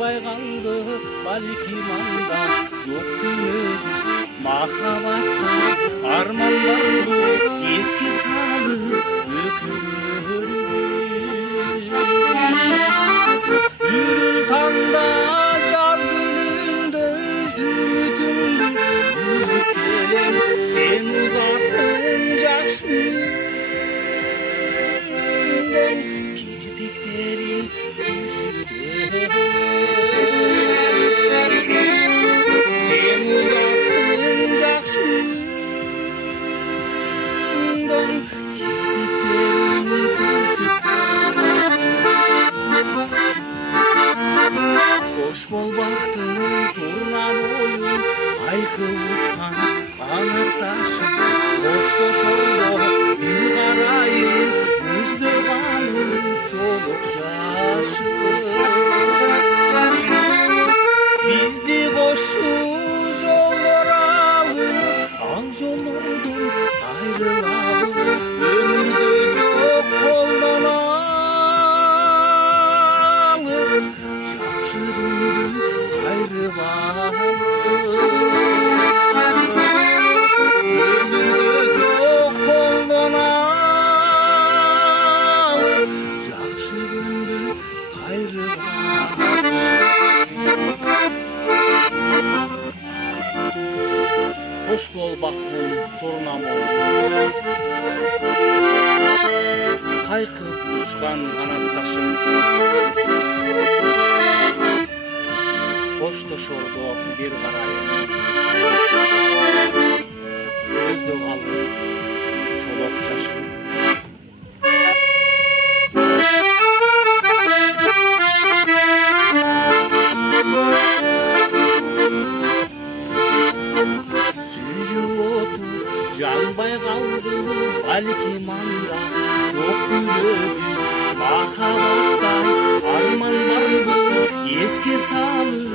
жанбай қалды балким анда жоқ күніміз махаббатта арман барды еске салып Gül tanda yaz gülünde ümitimdi yüzüp gelen sen uzattın jaksından kirpiklerin düşüktü sen uzattın jaksından kirpiklerin düşüktü Koş bol baktım turna boyun Aykıl uçkan kanat taşım Koşta solda bir karayın Yüzde kanım çoluk şaşım Bizdi koşsuz yollarımız Al yollardan ayrılamız Ömürde çok koldan alır Жақшы күнді қайры Өмірде жоқ қолдан алып Жақшы күнді қайры Қош бол бақтым торнам Қайқып ұшқан қанатташым Қоштошорды бір қарайын Көзді қалып чолақ жашым Сүйіп отыр жанбай қалды балким анда жоқ күлөбүз махаббатта арман барды еске салып